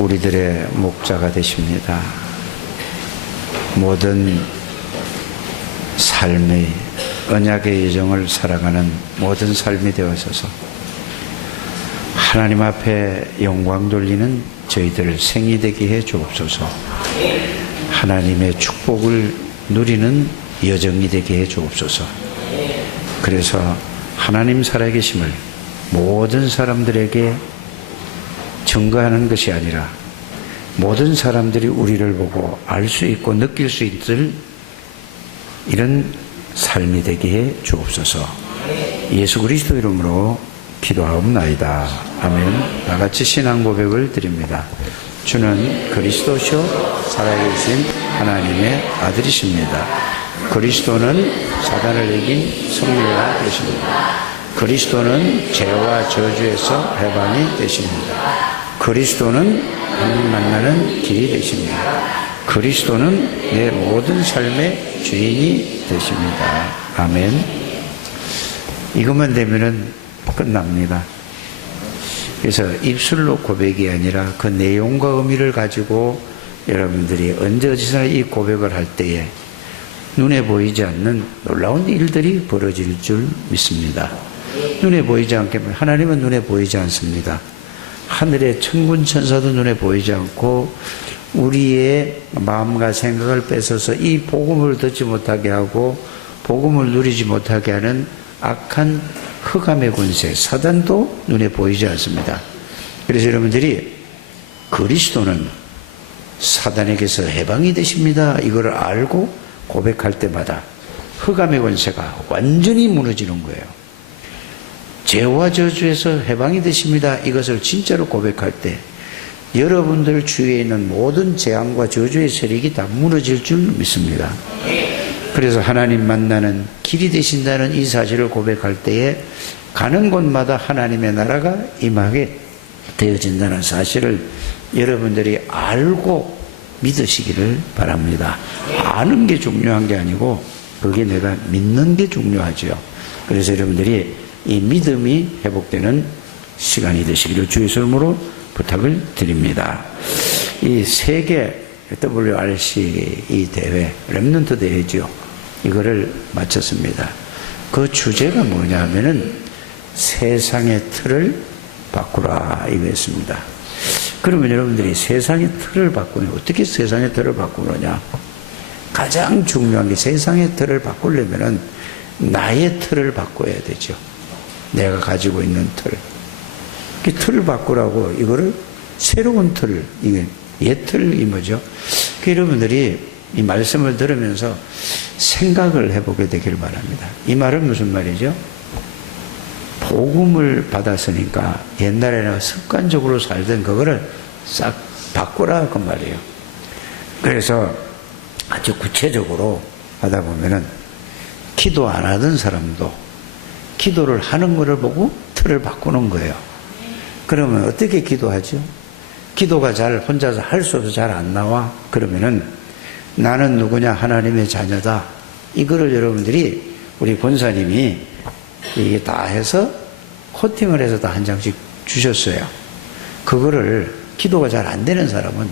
우리들의 목자가 되십니다. 모든 삶의 언약의 여정을 살아가는 모든 삶이 되어서서 하나님 앞에 영광 돌리는 저희들 생이 되게 해 주옵소서. 하나님의 축복을 누리는 여정이 되게 해 주옵소서. 그래서 하나님 살아계심을 모든 사람들에게 증거하는 것이 아니라 모든 사람들이 우리를 보고 알 수 있고 느낄 수 있을 이런 삶이 되게 해 주옵소서. 예수 그리스도 이름으로 기도하옵나이다. 아멘. 다 같이 신앙 고백을 드립니다. 주는 그리스도시요 살아계신 하나님의 아들이십니다. 그리스도는 사단을 이긴 승리가 되십니다. 그리스도는 죄와 저주에서 해방이 되십니다. 그리스도는 하나님 만나는 길이 되십니다. 그리스도는 내 모든 삶의 주인이 되십니다. 아멘. 이것만 되면은 끝납니다. 그래서 입술로 고백이 아니라 그 내용과 의미를 가지고 여러분들이 언제 어디서나 이 고백을 할 때에 눈에 보이지 않는 놀라운 일들이 벌어질 줄 믿습니다. 눈에 보이지 않게, 하나님은 눈에 보이지 않습니다. 하늘의 천군 천사도 눈에 보이지 않고 우리의 마음과 생각을 뺏어서 이 복음을 듣지 못하게 하고 복음을 누리지 못하게 하는 악한 흑암의 군세 사단도 눈에 보이지 않습니다. 그래서 여러분들이 그리스도는 사단에게서 해방이 되십니다. 이걸 알고 고백할 때마다 흑암의 권세가 완전히 무너지는 거예요. 죄와 저주에서 해방이 되십니다. 이것을 진짜로 고백할 때 여러분들 주위에 있는 모든 재앙과 저주의 세력이 다 무너질 줄 믿습니다. 그래서 하나님 만나는 길이 되신다는 이 사실을 고백할 때에 가는 곳마다 하나님의 나라가 임하게 되어진다는 사실을 여러분들이 알고 믿으시기를 바랍니다. 아는 게 중요한 게 아니고 그게 내가 믿는 게 중요하죠. 그래서 여러분들이 이 믿음이 회복되는 시간이 되시기를 주의 이름으로 부탁을 드립니다. 이 세계 WRC 이 대회, 렘넌트 대회죠. 이거를 마쳤습니다. 그 주제가 뭐냐 하면은 세상의 틀을 바꾸라 이거였습니다. 그러면 여러분들이 세상의 틀을 바꾸냐, 어떻게 세상의 틀을 바꾸느냐? 가장 중요한 게 세상의 틀을 바꾸려면은 나의 틀을 바꿔야 되죠. 내가 가지고 있는 틀. 그 틀을 바꾸라고 이거를 새로운 틀, 이게 옛 틀이 뭐죠? 그 여러분들이 이 말씀을 들으면서 생각을 해보게 되기를 바랍니다. 이 말은 무슨 말이죠? 복음을 받았으니까 옛날에는 습관적으로 살던 그거를 싹 바꾸라 그 말이에요. 그래서 아주 구체적으로 하다 보면은 기도 안 하던 사람도 기도를 하는 것을 보고 틀을 바꾸는 거예요. 그러면 어떻게 기도하죠? 기도가 잘 혼자서 할 수 없어서 잘 안 나와. 그러면은 나는 누구냐? 하나님의 자녀다. 이거를 여러분들이 우리 권사님이 이게 다 해서 코팅을 해서 다 한 장씩 주셨어요. 그거를 기도가 잘 안 되는 사람은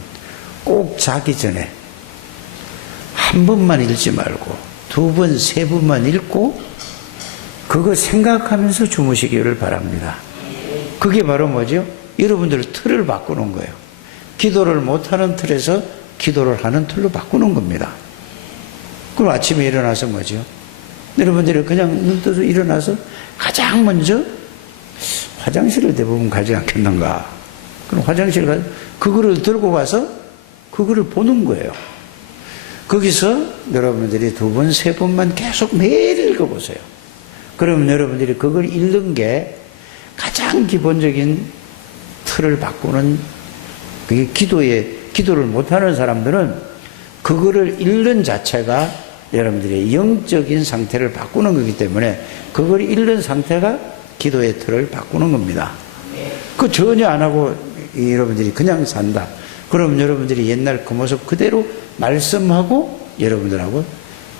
꼭 자기 전에 한 번만 읽지 말고 두 번, 세 번만 읽고 그거 생각하면서 주무시기를 바랍니다. 그게 바로 뭐죠? 여러분들 틀을 바꾸는 거예요. 기도를 못하는 틀에서 기도를 하는 틀로 바꾸는 겁니다. 그럼 아침에 일어나서 뭐죠? 여러분들이 그냥 눈 떠서 일어나서 가장 먼저 화장실을 대부분 가지 않겠는가? 그럼 화장실 가서 그거를 들고 가서 그거를 보는 거예요. 거기서 여러분들이 두 번, 세 번만 계속 매일 읽어보세요. 그러면 여러분들이 그걸 읽는 게 가장 기본적인 틀을 바꾸는 그게 기도를 못하는 사람들은 그거를 읽는 자체가 여러분들의 영적인 상태를 바꾸는 거기 때문에 그걸 읽는 상태가 기도의 틀을 바꾸는 겁니다. 그 전혀 안 하고 여러분들이 그냥 산다. 그러면 여러분들이 옛날 그 모습 그대로 말씀하고 여러분들하고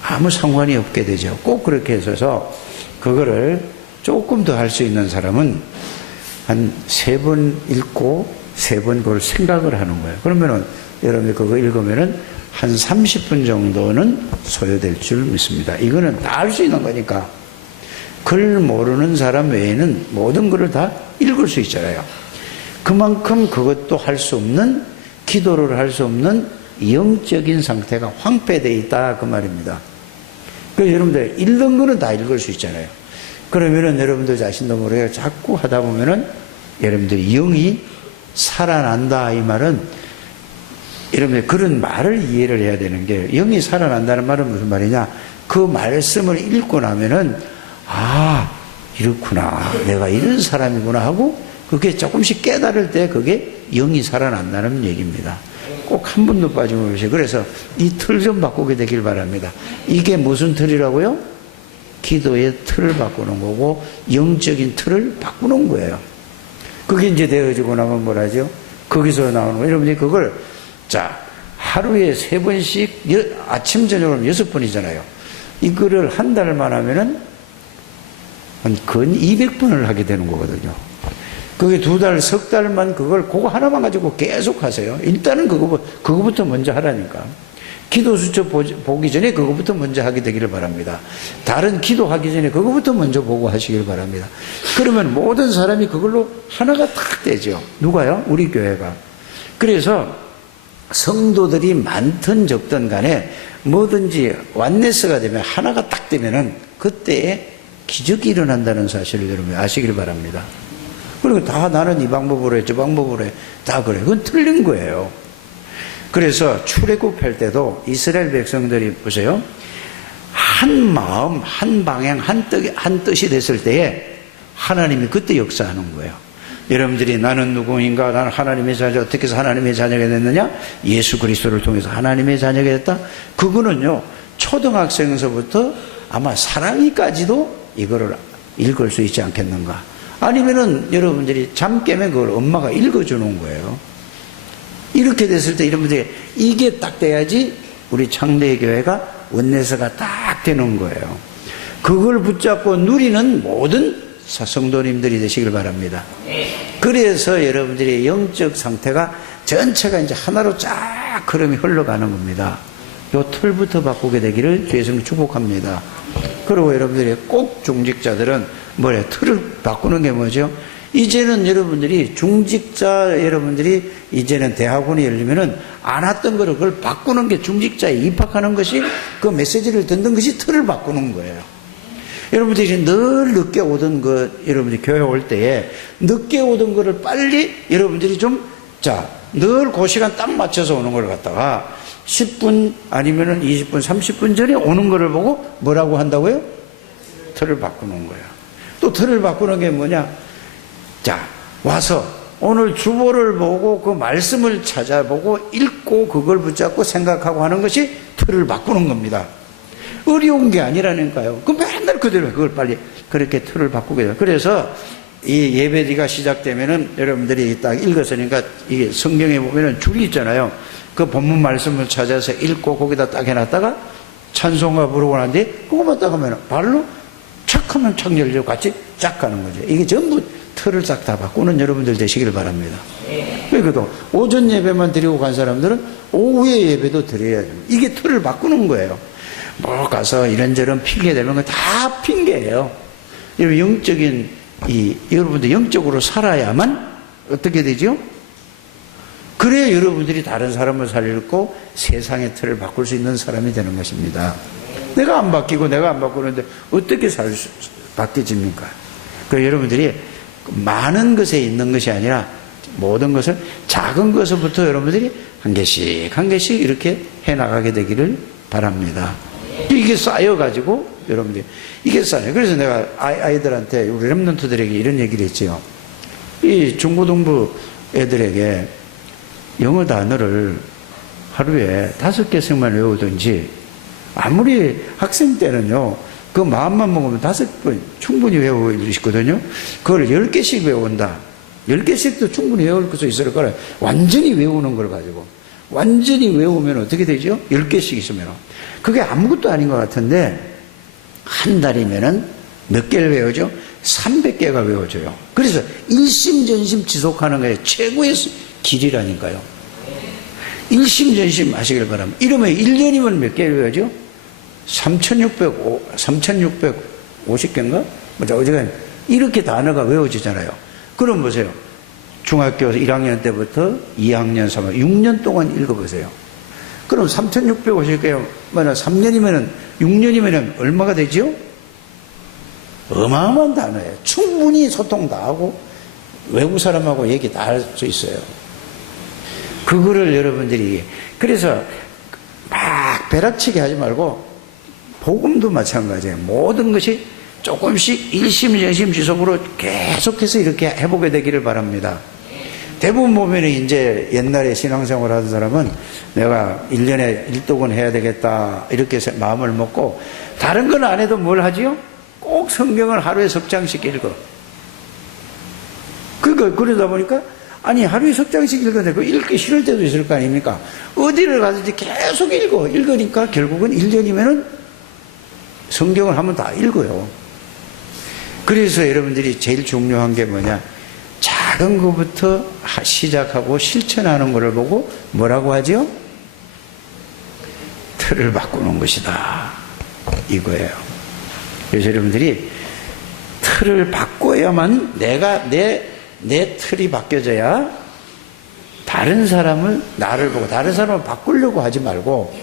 아무 상관이 없게 되죠. 꼭 그렇게 해서 그거를 조금 더 할 수 있는 사람은 한 3번 읽고 3번 그걸 생각을 하는 거예요. 그러면은 여러분이 그거 읽으면은 한 30분 정도는 소요될 줄 믿습니다. 이거는 다 할 수 있는 거니까. 글 모르는 사람 외에는 모든 글을 다 읽을 수 있잖아요. 그만큼 그것도 할 수 없는, 기도를 할 수 없는 영적인 상태가 황폐되어 있다 그 말입니다. 그래서 여러분들 읽는 거는 다 읽을 수 있잖아요. 그러면은 여러분들 자신도 모르게 자꾸 하다 보면은 여러분들이 영이 살아난다 이 말은, 여러분들 그런 말을 이해를 해야 되는 게, 영이 살아난다는 말은 무슨 말이냐, 그 말씀을 읽고 나면은 아 이렇구나, 내가 이런 사람이구나 하고 그게 조금씩 깨달을 때 그게 영이 살아난다는 얘기입니다. 꼭 한 분도 빠짐없이. 그래서 이 틀 좀 바꾸게 되길 바랍니다. 이게 무슨 틀이라고요? 기도의 틀을 바꾸는 거고 영적인 틀을 바꾸는 거예요. 그게 이제 되어지고 나면 뭐라죠? 거기서 나오는 거예요. 여러분이 그걸 자 하루에 3번씩 아침 저녁으로 6번이잖아요. 이거를 한 달만 하면은 한 근 200번을 하게 되는 거거든요. 그게 2달, 석 달만 그거 하나만 가지고 계속 하세요. 일단은 그거부터 먼저 하라니까. 기도 수첩 보기 전에 그거부터 먼저 하게 되기를 바랍니다. 다른 기도하기 전에 그거부터 먼저 보고 하시길 바랍니다. 그러면 모든 사람이 그걸로 하나가 딱 되죠. 누가요? 우리 교회가. 그래서 성도들이 많든 적든 간에 뭐든지 완네스가 되면, 하나가 딱 되면은 그때에 기적이 일어난다는 사실을 여러분 아시길 바랍니다. 그리고 다 나는 이 방법으로 해, 저 방법으로 해, 다 그래. 그건 틀린 거예요. 그래서 출애굽할 때도 이스라엘 백성들이 보세요. 한 마음, 한 방향, 한 뜻이 됐을 때에 하나님이 그때 역사하는 거예요. 여러분들이 나는 누구인가, 나는 하나님의 자녀, 어떻게 해서 하나님의 자녀가 됐느냐? 예수 그리스도를 통해서 하나님의 자녀가 됐다? 그거는요, 초등학생에서부터 아마 사랑이까지도 이거를 읽을 수 있지 않겠는가? 아니면은 여러분들이 잠 깨면 그걸 엄마가 읽어주는 거예요. 이렇게 됐을 때 여러분들이 이게 딱 돼야지 우리 창대교회가 원내서가 딱 되는 거예요. 그걸 붙잡고 누리는 모든 성도님들이 되시길 바랍니다. 그래서 여러분들의 영적 상태가 전체가 이제 하나로 쫙 흐름이 흘러가는 겁니다. 요 틀부터 바꾸게 되기를 주의성 축복합니다. 그리고 여러분들이 꼭 중직자들은 뭐래, 틀을 바꾸는 게 뭐죠? 이제는 여러분들이 중직자 여러분들이 이제는 대학원이 열리면은 안 왔던 거를 그걸 바꾸는 게, 중직자에 입학하는 것이, 그 메시지를 듣는 것이 틀을 바꾸는 거예요. 여러분들이 늘 늦게 오던 여러분들이 교회 올 때에 늦게 오던 거를 빨리 여러분들이 늘 그 시간 딱 맞춰서 오는 걸 갖다가 10분 아니면은 20분, 30분 전에 오는 거를 보고 뭐라고 한다고요? 틀을 바꾸는 거예요. 또 틀을 바꾸는 게 뭐냐? 와서 오늘 주보를 보고 그 말씀을 찾아보고 읽고 그걸 붙잡고 생각하고 하는 것이 틀을 바꾸는 겁니다. 어려운 게 아니라니까요. 그 맨날 그대로 그걸 빨리 그렇게 틀을 바꾸게 돼요. 그래서 이 예배디가 시작되면은 여러분들이 딱 읽었으니까 이게 성경에 보면은 줄이 있잖아요. 그 본문 말씀을 찾아서 읽고 거기다 딱 해놨다가 찬송가 부르고 난 뒤에 그거만 딱 하면 발로 착 하면 착 열려 같이 쫙 가는 거죠. 이게 전부 틀을 싹 다 바꾸는 여러분들 되시길 바랍니다. 그래도 오전 예배만 드리고 간 사람들은 오후에 예배도 드려야 돼요. 이게 틀을 바꾸는 거예요. 뭐 가서 이런저런 핑계 대는 건 다 핑계예요. 영적인 여러분들 영적으로 살아야만 어떻게 되죠? 그래야 여러분들이 다른 사람을 살리고 세상의 틀을 바꿀 수 있는 사람이 되는 것입니다. 내가 안 바꾸는데 어떻게 바뀌집니까? 그래서 여러분들이 많은 것에 있는 것이 아니라 모든 것을 작은 것부터 여러분들이 한 개씩 이렇게 해나가게 되기를 바랍니다. 이게 쌓여가지고 여러분들이 이게 쌓여요. 그래서 내가 아이들한테 우리 렘넌트들에게 이런 얘기를 했지요. 이 중고등부 애들에게 영어 단어를 하루에 5개씩만 외우든지, 아무리 학생 때는요 그 마음만 먹으면 5번 충분히 외울 수 있거든요. 그걸 10개씩 외운다. 10개씩도 충분히 외울 수 있을 거라. 완전히 외우는 걸 가지고 완전히 외우면 어떻게 되죠? 10개씩 있으면 그게 아무것도 아닌 것 같은데 한 달이면은 몇 개를 외우죠? 300개가 외워져요. 그래서 일심전심 지속하는 거예요. 최고의 길이라니까요. 일심전심 하시길 바랍니다. 이러면 1년이면 몇 개 외워야죠? 3,650개인가? 어제가 이렇게 단어가 외워지잖아요. 그럼 보세요. 중학교 1학년 때부터 2학년, 3학년, 6년 동안 읽어보세요. 그럼 3,650개, 3년이면은, 6년이면은 얼마가 되죠? 어마어마한 단어예요. 충분히 소통 다 하고, 외국 사람하고 얘기 다 할 수 있어요. 그거를 여러분들이, 그래서 막 벼락치기 하지 말고, 복음도 마찬가지예요. 모든 것이 조금씩 일심전심 지속으로 계속해서 이렇게 해보게 되기를 바랍니다. 대부분 보면 이제 옛날에 신앙생활 하던 사람은 내가 1년에 1독은 해야 되겠다 이렇게 마음을 먹고 다른 건 안 해도 뭘 하지요? 꼭 성경을 하루에 석 장씩 읽어. 그러다 보니까 아니 하루에 석 장씩 읽었는데 그 읽기 싫을 때도 있을 거 아닙니까? 어디를 가든지 계속 읽으니까 결국은 1년이면은 성경을 한번 다 읽어요. 그래서 여러분들이 제일 중요한 게 뭐냐? 작은 것부터 시작하고 실천하는 것을 보고 뭐라고 하죠? 틀을 바꾸는 것이다. 이거예요. 그래서 여러분들이 틀을 바꿔야만 내 틀이 바뀌어져야 다른 사람을 나를 보고 다른 사람을 바꾸려고 하지 말고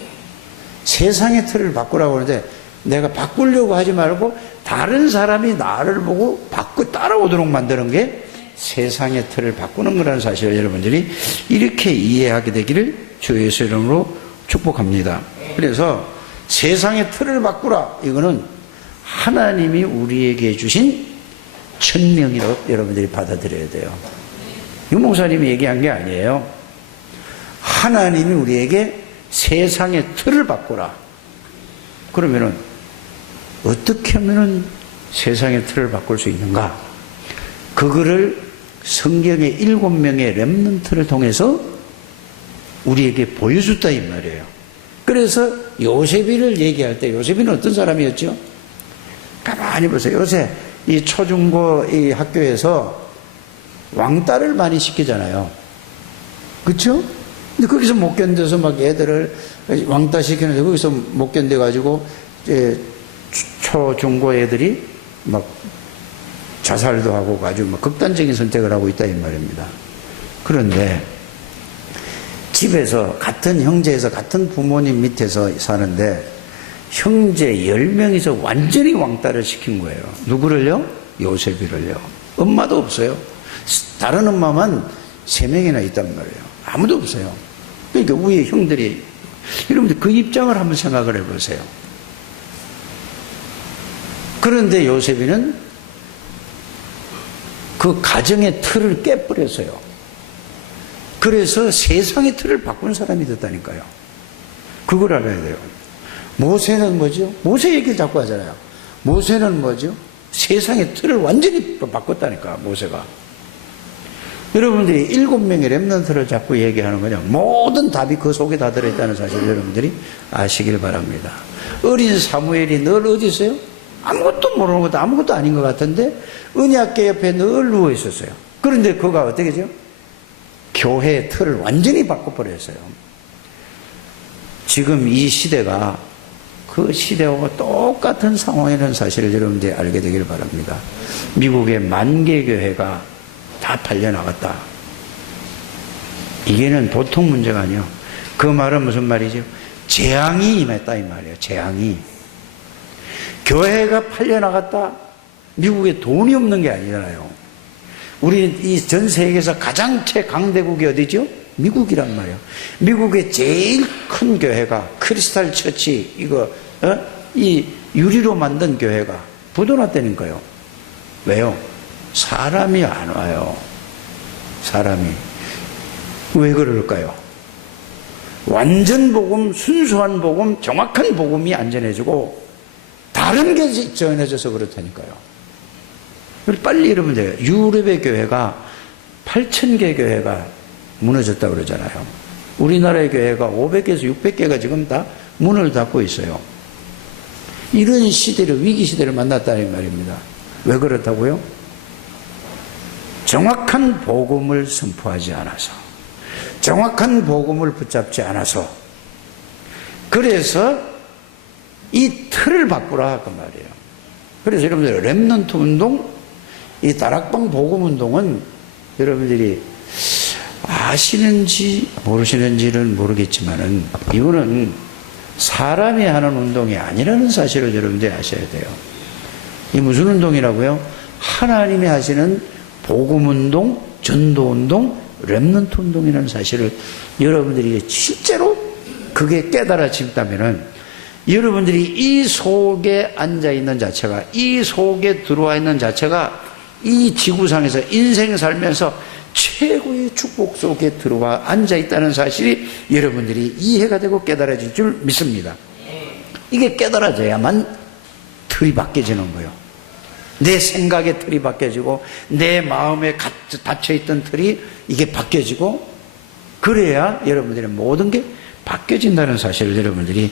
세상의 틀을 바꾸라고 하는데 내가 바꾸려고 하지 말고 다른 사람이 나를 보고 따라오도록 만드는 게 세상의 틀을 바꾸는 거라는 사실을 여러분들이 이렇게 이해하게 되기를 주 예수 이름으로 축복합니다. 그래서 세상의 틀을 바꾸라. 이거는 하나님이 우리에게 주신 천명이라고 여러분들이 받아들여야 돼요. 유 목사님이 얘기한 게 아니에요. 하나님이 우리에게 세상의 틀을 바꾸라. 그러면은 어떻게 하면은 세상의 틀을 바꿀 수 있는가? 그거를 성경의 7명의 렘넌트를 통해서 우리에게 보여줬다 이 말이에요. 그래서 요셉이를 얘기할 때 요셉이는 어떤 사람이었죠? 가만히 보세요. 요새 이 초중고 이 학교에서 왕따를 많이 시키잖아요. 그렇죠? 근데 거기서 못 견뎌서 막 애들을 왕따 시키는데 거기서 못 견뎌가지고 이제 초중고 애들이 막 자살도 하고 아주 막 극단적인 선택을 하고 있다 이 말입니다. 그런데 집에서 같은 형제에서 같은 부모님 밑에서 사는데 형제 10명이서 완전히 왕따를 시킨 거예요. 누구를요? 요셉이를요. 엄마도 없어요. 다른 엄마만 3명이나 있단 말이에요. 아무도 없어요. 그러니까 위에 형들이 여러분들 그 입장을 한번 생각을 해보세요. 그런데 요셉이는 그 가정의 틀을 깨버렸어요. 그래서 세상의 틀을 바꾼 사람이 됐다니까요. 그걸 알아야 돼요. 모세는 뭐죠? 모세 얘기를 자꾸 하잖아요. 모세는 뭐죠? 세상의 틀을 완전히 바꿨다니까, 모세가. 여러분들이 7명의 렘넌트를 자꾸 얘기하는 거냐? 모든 답이 그 속에 다 들어있다는 사실을 여러분들이 아시길 바랍니다. 어린 사무엘이 늘 어디 있어요? 아무것도 모르는 것도 아무것도 아닌 것 같은데 언약궤 옆에 늘 누워 있었어요. 그런데 그가 어떻게 되죠? 교회의 틀을 완전히 바꿔버렸어요. 지금 이 시대가 그 시대와 똑같은 상황이라는 사실을 여러분들이 알게 되기를 바랍니다. 미국의 10,000개 교회가 다 팔려나갔다. 이게는 보통 문제가 아니에요. 그 말은 무슨 말이죠? 재앙이 임했다 이 말이에요. 재앙이. 교회가 팔려나갔다. 미국에 돈이 없는 게 아니잖아요. 우리 이 전 세계에서 가장 최강대국이 어디죠? 미국이란 말이에요. 미국의 제일 큰 교회가 크리스탈 처치 이 유리로 만든 교회가 부도났다니까요. 왜요? 사람이 안 와요. 사람이. 왜 그럴까요? 완전 복음, 순수한 복음, 정확한 복음이 안 전해지고 다른 게 전해져서 그렇다니까요. 빨리 이러면 돼요. 유럽의 교회가 8,000개 교회가 무너졌다고 그러잖아요. 우리나라의 교회가 500개에서 600개가 지금 다 문을 닫고 있어요. 이런 시대를, 위기 시대를 만났다는 말입니다. 왜 그렇다고요? 정확한 복음을 선포하지 않아서 정확한 복음을 붙잡지 않아서, 그래서 이 틀을 바꾸라 그 말이에요. 그래서 여러분들 렘넌트 운동, 이 다락방 복음 운동은 여러분들이 아시는지 모르시는지는 모르겠지만은 이거는 사람이 하는 운동이 아니라는 사실을 여러분들이 아셔야 돼요. 이 무슨 운동이라고요? 하나님이 하시는 복음 운동, 전도 운동, 렘넌트 운동이라는 사실을 여러분들이 실제로 그게 깨달아진다면은 여러분들이 이 속에 앉아 있는 자체가, 이 속에 들어와 있는 자체가 이 지구상에서 인생 살면서 최고의 축복 속에 들어와 앉아 있다는 사실이 여러분들이 이해가 되고 깨달아질 줄 믿습니다. 이게 깨달아져야만 틀이 바뀌어지는 거예요. 내 생각의 틀이 바뀌어지고 내 마음에 닫혀있던 틀이 이게 바뀌어지고, 그래야 여러분들의 모든 게 바뀌어진다는 사실을 여러분들이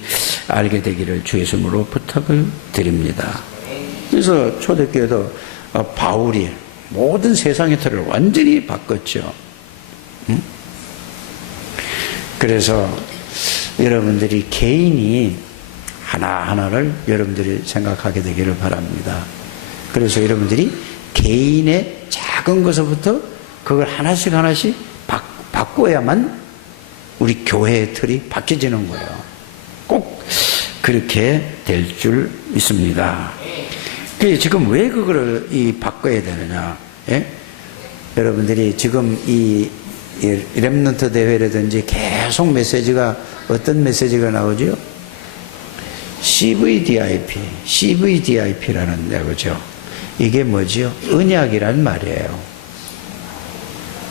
알게 되기를 주 예수님으로 부탁을 드립니다. 그래서 초대교회도 바울이 모든 세상의 틀을 완전히 바꿨죠. 그래서 여러분들이 개인이 하나하나를 여러분들이 생각하게 되기를 바랍니다. 그래서 여러분들이 개인의 작은 것부터 그걸 하나씩 하나씩 바꿔야만 우리 교회의 틀이 바뀌어지는 거예요. 꼭 그렇게 될 줄 믿습니다. 지금 왜 그거를 바꿔야 되느냐? 예? 여러분들이 지금 이 렘넌트 대회라든지 계속 메시지가, 어떤 메시지가 나오죠? CVDIP라는 거죠. 이게 뭐죠? 언약이란 말이에요.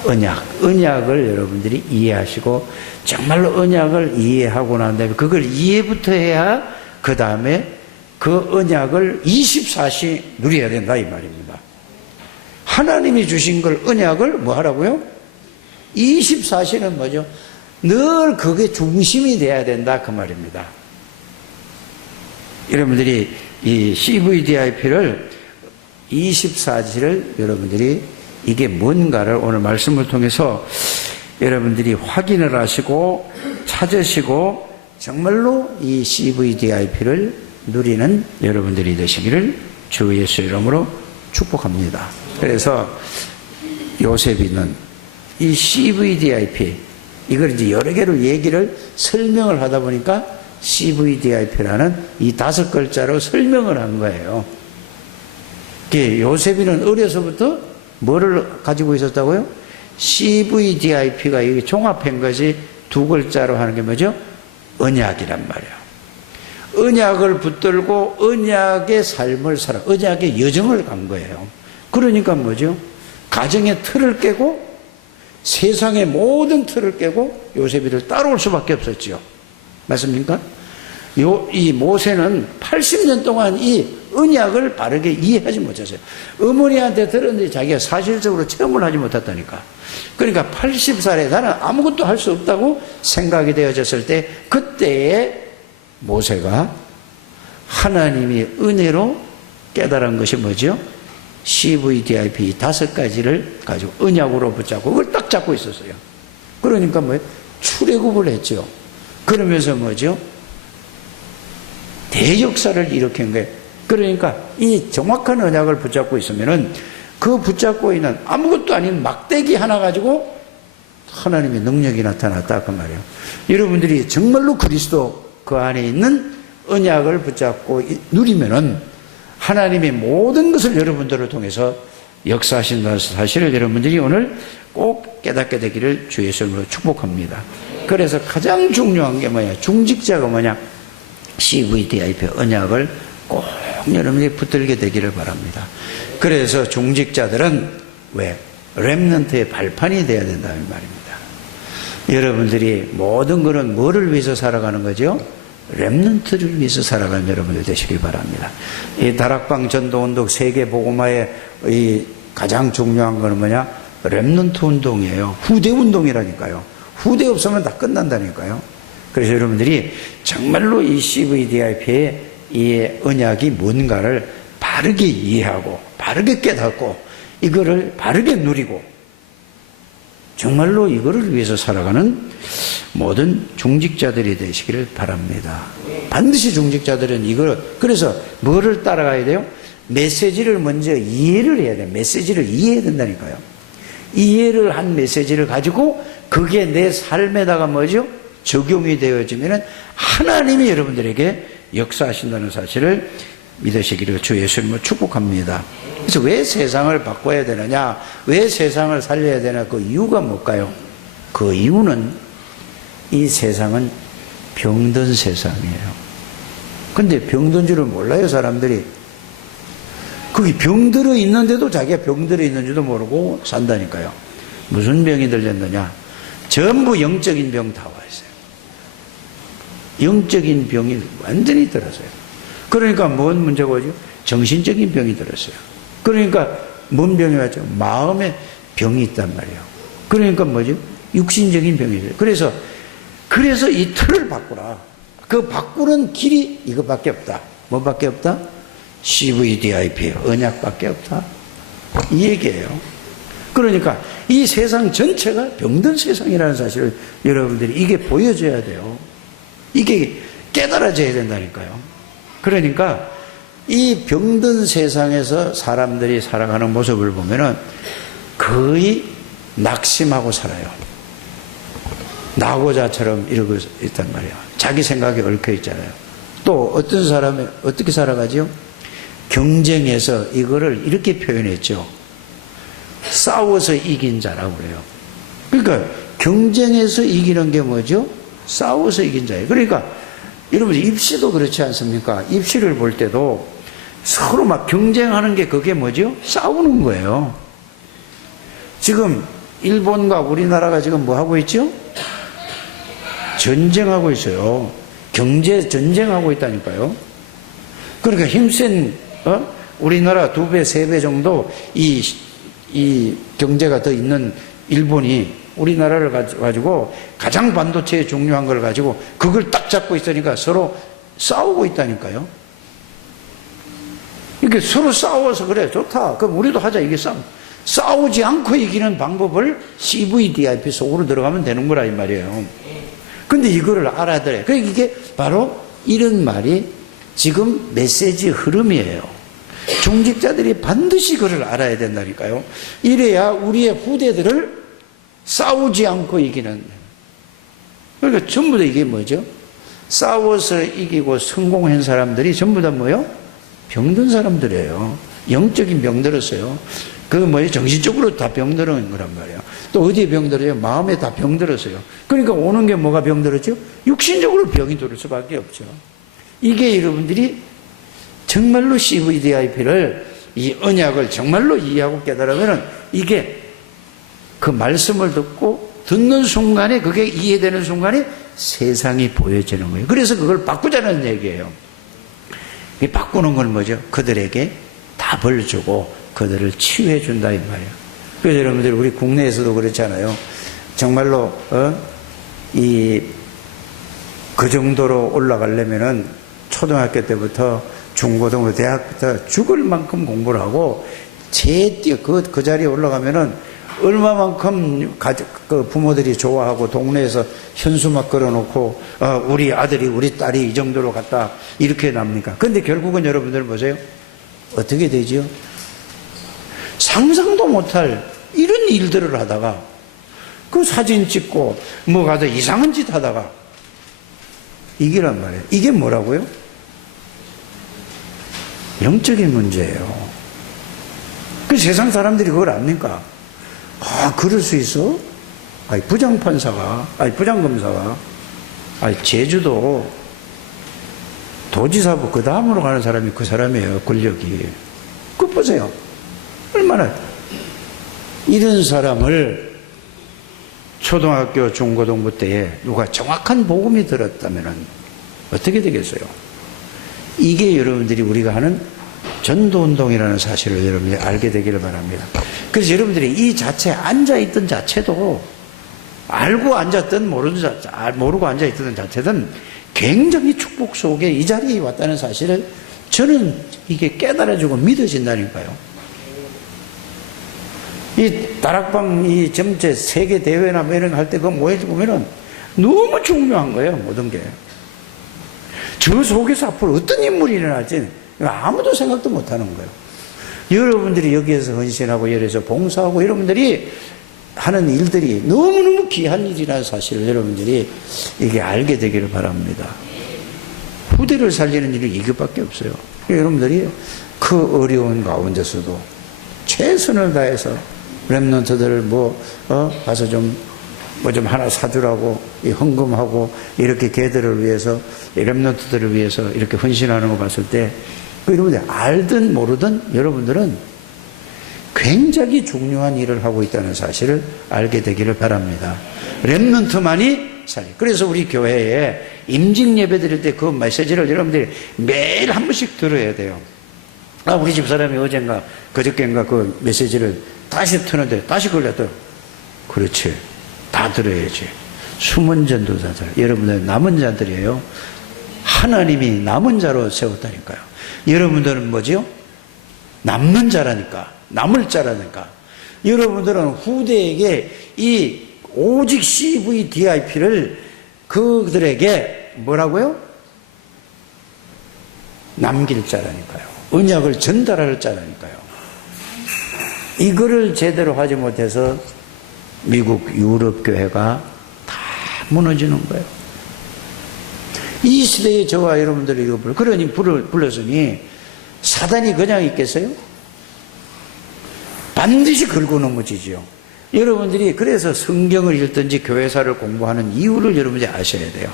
언약을 여러분들이 이해하시고, 정말로 언약을 이해하고 난 다음에 그걸 이해부터 해야 그 다음에 그 언약을 24시 누려야 된다 이 말입니다. 하나님이 주신 걸, 언약을 뭐 하라고요? 24시는 뭐죠? 늘 그게 중심이 돼야 된다 그 말입니다. 여러분들이 이 CVDIP를 24시를 여러분들이 이게 뭔가를 오늘 말씀을 통해서 여러분들이 확인을 하시고 찾으시고 정말로 이 CVDIP를 누리는 여러분들이 되시기를 주 예수 이름으로 축복합니다. 그래서 요셉이는 이 CVDIP, 이걸 이제 여러 개로 얘기를 설명을 하다 보니까 CVDIP라는 이 5글자로 설명을 한 거예요. 요셉이는 어려서부터 뭐를 가지고 있었다고요? CVDIP가 여기 종합한 것이 2글자로 하는 게 뭐죠? 언약이란 말이에요. 언약을 붙들고 언약의 삶을 살아, 언약의 여정을 간 거예요. 그러니까 뭐죠? 가정의 틀을 깨고 세상의 모든 틀을 깨고 요셉이를 따라올 수밖에 없었죠. 맞습니까? 이 모세는 80년 동안 이 언약을 바르게 이해하지 못했어요. 어머니한테 들었는데 자기가 사실적으로 체험을 하지 못했다니까. 그러니까 80살에 나는 아무것도 할 수 없다고 생각이 되어졌을 때, 그때에 모세가 하나님이 은혜로 깨달은 것이 뭐죠? CVDIP 5가지를 가지고 언약으로 붙잡고 그걸 딱 잡고 있었어요. 그러니까 뭐예요? 출애굽을 했죠. 그러면서 뭐죠? 대역사를 일으킨 거예요. 그러니까 이 정확한 언약을 붙잡고 있으면은 그 붙잡고 있는 아무것도 아닌 막대기 하나 가지고 하나님의 능력이 나타났다 그 말이에요. 여러분들이 정말로 그리스도 그 안에 있는 언약을 붙잡고 누리면은 하나님의 모든 것을 여러분들을 통해서 역사하신다는 사실을 여러분들이 오늘 꼭 깨닫게 되기를 주 예수님으로 축복합니다. 그래서 가장 중요한 게 뭐냐? 중직자가 뭐냐? CVDIP 언약을 꼭 여러분이 붙들게 되기를 바랍니다. 그래서 중직자들은 왜? 렘넌트의 발판이 되어야 된다는 말입니다. 여러분들이 모든 것은 뭐를 위해서 살아가는 거죠? 렘넌트를 위해서 살아가는 여러분들 되시길 바랍니다. 이 다락방 전도운동 세계 복음화의 이 가장 중요한 것은 뭐냐? 렘넌트 운동이에요. 후대 운동이라니까요. 후대 없으면 다 끝난다니까요. 그래서 여러분들이 정말로 이 CVDIP의 이 언약이 뭔가를 바르게 이해하고 바르게 깨닫고 이거를 바르게 누리고 정말로 이거를 위해서 살아가는 모든 중직자들이 되시기를 바랍니다. 반드시 중직자들은 그래서 뭐를 따라가야 돼요? 메시지를 먼저 이해를 해야 돼요. 메시지를 이해해야 된다니까요. 이해를 한 메시지를 가지고 그게 내 삶에다가 뭐죠? 적용이 되어지면 하나님이 여러분들에게 역사하신다는 사실을 믿으시기를 주 예수님을 축복합니다. 그래서 왜 세상을 바꿔야 되느냐, 왜 세상을 살려야 되나, 그 이유가 뭘까요? 그 이유는 이 세상은 병든 세상이에요. 근데 병든 줄을 몰라요, 사람들이. 거기 병들어 있는데도 자기가 병들어 있는지도 모르고 산다니까요. 무슨 병이 들렸느냐? 전부 영적인 병 다 와 있어요. 영적인 병이 완전히 들었어요. 그러니까 뭔 문제가 오죠? 정신적인 병이 들었어요. 그러니까 뭔 병이 왔죠? 마음에 병이 있단 말이에요. 그러니까 뭐죠? 육신적인 병이 있어요. 그래서 이 틀을 바꾸라. 그 바꾸는 길이 이것밖에 없다. 뭐밖에 없다? CVDIP, 언약밖에 없다. 이 얘기예요. 그러니까 이 세상 전체가 병든 세상이라는 사실을 여러분들이 이게 보여줘야 돼요. 이게 깨달아져야 된다니까요. 그러니까 이 병든 세상에서 사람들이 살아가는 모습을 보면은 거의 낙심하고 살아요. 낙오자처럼 이러고 있단 말이에요. 자기 생각에 얽혀 있잖아요. 또 어떤 사람이 어떻게 살아가죠? 경쟁에서 이거를 이렇게 표현했죠. 싸워서 이긴 자라고 그래요. 그러니까 경쟁에서 이기는 게 뭐죠? 싸워서 이긴 자예요. 그러니까 여러분 입시도 그렇지 않습니까? 입시를 볼 때도 서로 막 경쟁하는 게 그게 뭐죠? 싸우는 거예요. 지금 일본과 우리나라가 지금 뭐 하고 있죠? 전쟁하고 있어요. 경제 전쟁하고 있다니까요. 그러니까 힘센 우리나라 2배, 3배 정도 이 경제가 더 있는 일본이 우리나라를 가지고 가장 반도체에 중요한 걸 가지고 그걸 딱 잡고 있으니까 서로 싸우고 있다니까요. 이렇게 서로 싸워서 그래 좋다. 그럼 우리도 하자. 이게 싸우지 않고 이기는 방법을 CVDIP 속으로 들어가면 되는 거라 이 말이에요. 근데 이거를 알아들어요. 그러니까 이게 바로 이런 말이 지금 메시지 흐름이에요. 중직자들이 반드시 그걸 알아야 된다니까요. 이래야 우리의 후대들을 싸우지 않고 이기는. 그러니까 전부 다 이게 뭐죠? 싸워서 이기고 성공한 사람들이 전부 다 뭐요? 병든 사람들이에요. 영적인 병들었어요. 그 뭐예요? 정신적으로 다 병들은 거란 말이에요. 또 어디에 병들어요? 마음에 다 병들었어요. 그러니까 오는 게 뭐가 병들었죠? 육신적으로 병이 들을 수밖에 없죠. 이게 여러분들이 정말로 CVDIP를 이 언약을 정말로 이해하고 깨달으면 이게 그 말씀을 듣는 순간에 그게 이해되는 순간에 세상이 보여지는 거예요. 그래서 그걸 바꾸자는 얘기예요. 이 바꾸는 건 뭐죠? 그들에게 답을 주고 그들을 치유해 준다 이 말이에요. 그래서 여러분들 우리 국내에서도 그렇잖아요. 정말로 그 정도로 올라가려면은 초등학교 때부터 중고등부 대학부터 죽을 만큼 공부를 하고 그 자리에 올라가면은 얼마만큼 그 부모들이 좋아하고 동네에서 현수막 걸어놓고 우리 아들이 우리 딸이 이 정도로 갔다 이렇게 납니까? 근데 결국은 여러분들 보세요. 어떻게 되지요? 상상도 못할 이런 일들을 하다가 그 사진 찍고 뭐 가서 이상한 짓 하다가 이기란 말이에요. 이게 뭐라고요? 영적인 문제예요. 그 세상 사람들이 그걸 압니까? 그럴 수 있어? 부장검사가 제주도 도지사부 그 다음으로 가는 사람이 그 사람이에요. 권력이. 그거 보세요. 얼마나 이런 사람을 초등학교 중고등부 때에 누가 정확한 복음이 들었다면 어떻게 되겠어요? 이게 여러분들이 우리가 하는 전도운동이라는 사실을 여러분들이 알게 되기를 바랍니다. 그래서 여러분들이 이 자체에 앉아있던 자체도 알고 앉았든 모르고 앉아있던 자체든 굉장히 축복 속에 이 자리에 왔다는 사실을 저는 이게 깨달아지고 믿어진다니까요. 이 다락방 이 전체 세계 대회나 뭐 이런 거 할 때 그 모여서 보면은 너무 중요한 거예요, 모든 게. 저 속에서 앞으로 어떤 인물이 일어날지 아무도 생각도 못 하는 거예요. 여러분들이 여기에서 헌신하고 여기에서 봉사하고 여러분들이 하는 일들이 너무너무 귀한 일이라는 사실을 여러분들이 이게 알게 되기를 바랍니다. 후대를 살리는 일은 이것밖에 없어요. 여러분들이 그 어려운 가운데서도 최선을 다해서 렘넌트들을 가서 좀 하나 사주라고 헌금하고 이렇게 걔들을 위해서 렘넌트들을 위해서 이렇게 헌신하는 거 봤을 때 여러분들 알든 모르든 여러분들은 굉장히 중요한 일을 하고 있다는 사실을 알게 되기를 바랍니다. 렘넌트만이 살리. 그래서 우리 교회에 임직 예배 드릴 때 그 메시지를 여러분들이 매일 한 번씩 들어야 돼요. 우리 집사람이 어젠가 그저께인가 그 메시지를 다시 트는데 다시 걸렸더라. 그렇지. 다 들어야지. 숨은 전도자들, 여러분들 남은 자들이에요. 하나님이 남은 자로 세웠다니까요. 여러분들은 뭐지요? 남는 자라니까. 남을 자라니까. 여러분들은 후대에게 이 오직 CVDIP를 그들에게 뭐라고요? 남길 자라니까요. 언약을 전달할 자라니까요. 이거를 제대로 하지 못해서 미국 유럽 교회가 다 무너지는 거예요. 이 시대에 저와 여러분들이 이거 그러니 불렀으니 사단이 그냥 있겠어요? 반드시 긁고 넘어지죠. 여러분들이 그래서 성경을 읽든지 교회사를 공부하는 이유를 여러분들이 아셔야 돼요.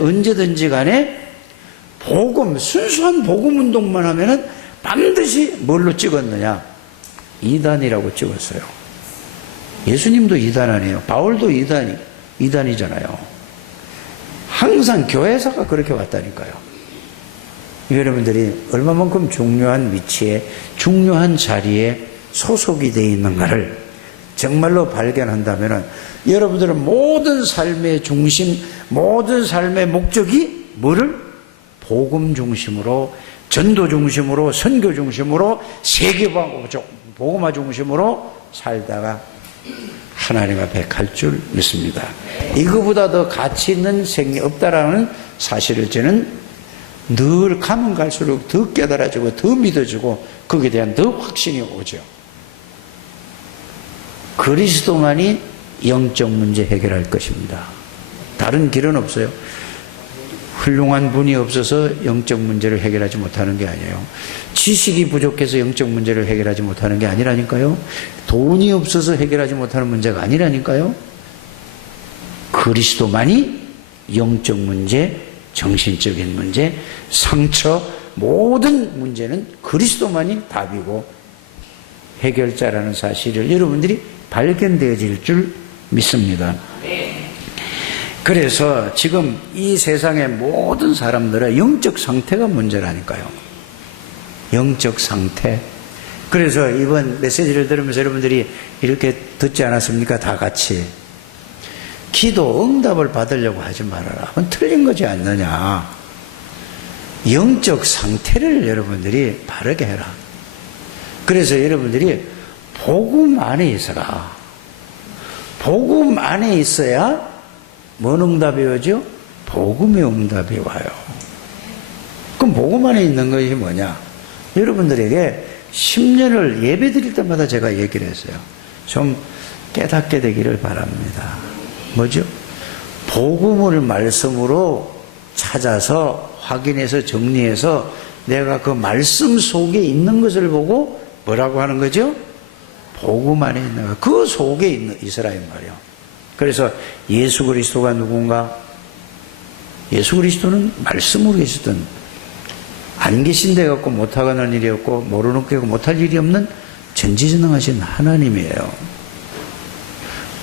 언제든지 간에 순수한 복음 운동만 하면은 반드시 뭘로 찍었느냐? 이단이라고 찍었어요. 예수님도 이단 아니에요. 바울도 이단이잖아요. 항상 교회사가 그렇게 왔다니까요. 여러분들이 얼마만큼 중요한 위치에, 중요한 자리에 소속이 되어 있는가를 정말로 발견한다면 여러분들은 모든 삶의 중심, 모든 삶의 목적이 뭐를? 복음 중심으로, 전도 중심으로, 선교 중심으로, 복음화 중심으로 살다가 하나님 앞에 갈 줄 믿습니다. 이거보다 더 가치 있는 생이 없다라는 사실을 저는 늘 가면 갈수록 더 깨달아지고 더 믿어지고 거기에 대한 더 확신이 오죠. 그리스도만이 영적 문제 해결할 것입니다. 다른 길은 없어요. 훌륭한 분이 없어서 영적 문제를 해결하지 못하는 게 아니에요. 지식이 부족해서 영적 문제를 해결하지 못하는 게 아니라니까요. 돈이 없어서 해결하지 못하는 문제가 아니라니까요. 그리스도만이 영적 문제, 정신적인 문제, 상처, 모든 문제는 그리스도만이 답이고 해결자라는 사실을 여러분들이 발견되어질 줄 믿습니다. 그래서 지금 이 세상의 모든 사람들의 영적 상태가 문제라니까요. 영적 상태. 그래서 이번 메시지를 들으면서 여러분들이 이렇게 듣지 않았습니까? 다 같이. 기도 응답을 받으려고 하지 말아라. 그건 틀린 거지 않느냐. 영적 상태를 여러분들이 바르게 해라. 그래서 여러분들이 복음 안에 있어라. 복음 안에 있어야 뭔 응답이 오죠? 복음의 응답이 와요. 그럼 복음 안에 있는 것이 뭐냐? 여러분들에게 10년을 예배 드릴 때마다 제가 얘기를 했어요. 좀 깨닫게 되기를 바랍니다. 뭐죠? 복음을 말씀으로 찾아서 확인해서 정리해서 내가 그 말씀 속에 있는 것을 보고 뭐라고 하는 거죠? 복음 안에 있는 것. 그 속에 있으라 이 말이에요. 그래서 예수 그리스도가 누군가? 예수 그리스도는 말씀으로 계시던 안 계신 데 갖고 못하는 일이 없고 모르는 게 못할 일이 없는 전지전능하신 하나님이에요.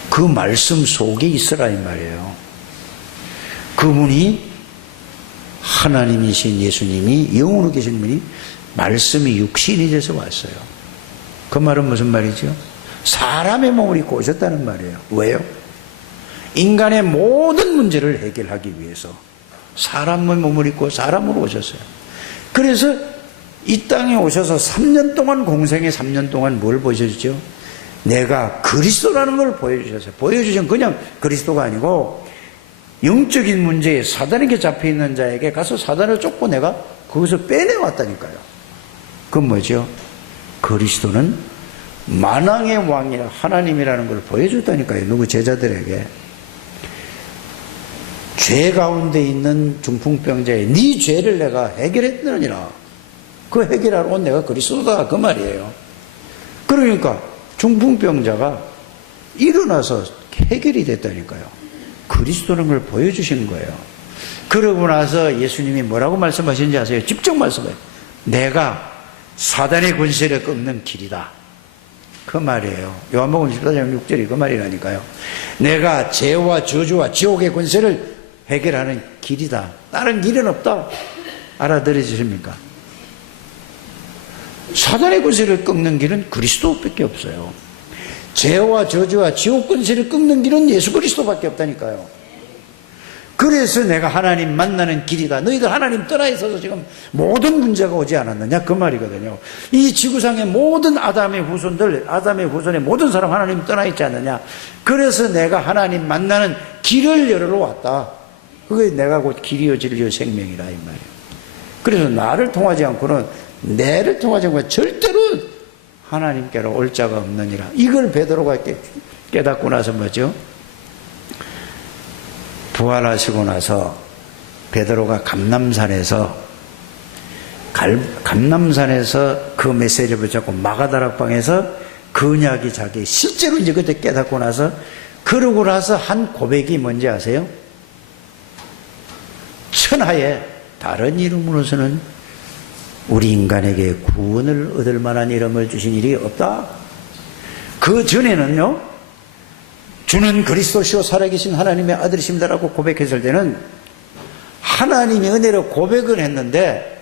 그 말씀 속에 있으라 이 말이에요. 그분이 하나님이신 예수님이 영으로 계신 분이 말씀이 육신이 돼서 왔어요. 그 말은 무슨 말이죠? 사람의 몸을 입고 오셨다는 말이에요. 왜요? 인간의 모든 문제를 해결하기 위해서 사람의 몸을 입고 사람으로 오셨어요. 그래서 이 땅에 오셔서 3년 동안 공생에 3년 동안 뭘 보여주죠? 내가 그리스도라는 걸 보여주셨어요. 보여주신 그냥 그리스도가 아니고 영적인 문제에 사단에게 잡혀있는 자에게 가서 사단을 쫓고 내가 거기서 빼내왔다니까요. 그건 뭐죠? 그리스도는 만왕의 왕이라 하나님이라는 걸 보여줬다니까요. 누구 제자들에게. 죄 가운데 있는 중풍병자의 네 죄를 내가 해결했느니라. 그 해결하러 온 내가 그리스도다 그 말이에요. 그러니까 중풍병자가 일어나서 해결이 됐다니까요. 그리스도는 걸 보여주신 거예요. 그러고 나서 예수님이 뭐라고 말씀하시는지 아세요? 직접 말씀해요. 내가 사단의 권세를 꺾는 길이다. 그 말이에요. 요한복음 14장 6절이 그 말이라니까요. 내가 죄와 저주와 지옥의 권세를 해결하는 길이다. 다른 길은 없다. 알아들으십니까? 사단의 권세를 꺾는 길은 그리스도밖에 없어요. 죄와 저주와 지옥 권세를 꺾는 길은 예수 그리스도밖에 없다니까요. 그래서 내가 하나님 만나는 길이다. 너희들 하나님 떠나 있어서 지금 모든 문제가 오지 않았느냐 그 말이거든요. 이 지구상의 모든 아담의 후손의 모든 사람 하나님 떠나 있지 않느냐. 그래서 내가 하나님 만나는 길을 열으러 왔다. 그게 내가 곧 길이요 진리요 생명이라 이 말이에요. 그래서 나를 통하지 않고는 내를 통하지 않고 절대로 하나님께로 올 자가 없느니라. 이걸 베드로가 깨닫고 나서 뭐죠? 부활하시고 나서 베드로가 감남산에서 그 메시지를 붙잡고 마가다락방에서 근약이 자기 실제로 이제 그때 깨닫고 나서 그러고 나서 한 고백이 뭔지 아세요? 천하에 다른 이름으로서는 우리 인간에게 구원을 얻을 만한 이름을 주신 일이 없다. 그 전에는요, 주는 그리스도시요 살아계신 하나님의 아들이십니다라고 고백했을 때는 하나님의 은혜로 고백을 했는데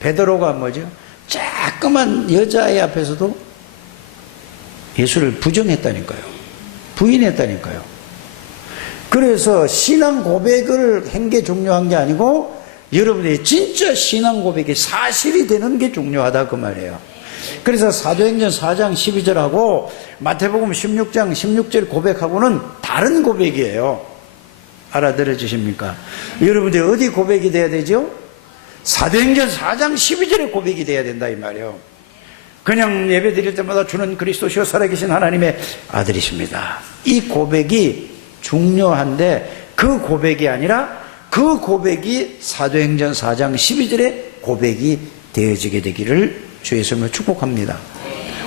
베드로가 뭐죠? 자꾸만 여자애 앞에서도 예수를 부정했다니까요. 부인했다니까요. 그래서 신앙 고백을 한 게 중요한 게 아니고 여러분의 진짜 신앙 고백이 사실이 되는 게 중요하다 그 말이에요. 그래서 사도행전 4장 12절하고 마태복음 16장 16절 고백하고는 다른 고백이에요. 알아들어 주십니까? 여러분들 어디 고백이 돼야 되죠? 사도행전 4장 12절에 고백이 돼야 된다 이 말이에요. 그냥 예배 드릴 때마다 주는 그리스도시요 살아계신 하나님의 아들이십니다. 이 고백이 중요한데 그 고백이 아니라 그 고백이 사도행전 4장 12절에 고백이 되어지게 되기를 주 예수님을 축복합니다.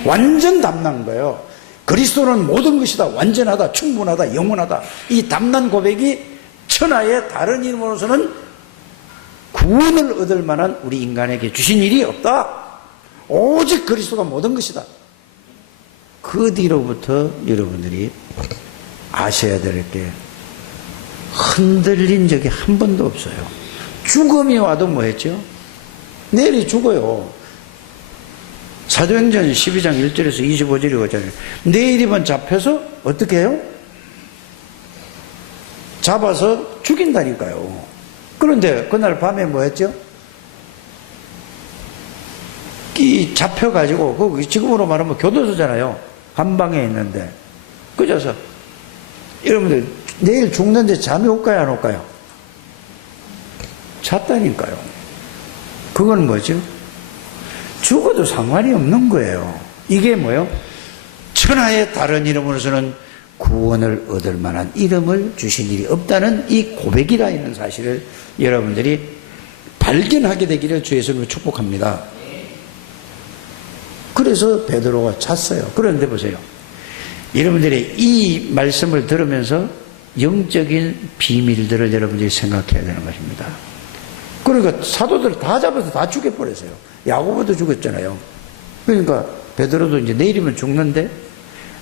완전 담난 거예요. 그리스도는 모든 것이다. 완전하다. 충분하다. 영원하다. 이 담난 고백이 천하의 다른 이름으로서는 구원을 얻을 만한 우리 인간에게 주신 일이 없다. 오직 그리스도가 모든 것이다. 그 뒤로부터 여러분들이 아셔야 될 게 흔들린 적이 한 번도 없어요. 죽음이 와도 뭐 했죠? 내일이 죽어요. 사도행전 12장 1절에서 25절이 오잖아요. 내일이면 잡혀서 어떻게 해요? 잡아서 죽인다니까요. 그런데 그날 밤에 뭐 했죠? 잡혀가지고, 그 지금으로 말하면 교도소잖아요. 한방에 있는데. 그래서 여러분들 내일 죽는데 잠이 올까요 안 올까요? 잤다니까요. 그건 뭐죠? 죽어도 상관이 없는 거예요. 이게 뭐예요? 천하의 다른 이름으로서는 구원을 얻을 만한 이름을 주신 일이 없다는 이 고백이라 있는 사실을 여러분들이 발견하게 되기를 주 예수님을 축복합니다. 그래서 베드로가 잤어요. 그런데 보세요. 여러분들이 이 말씀을 들으면서 영적인 비밀들을 여러분들이 생각해야 되는 것입니다. 그러니까 사도들 다 잡아서 다 죽여버렸어요. 야고보도 죽었잖아요. 그러니까 베드로도 이제 내일이면 죽는데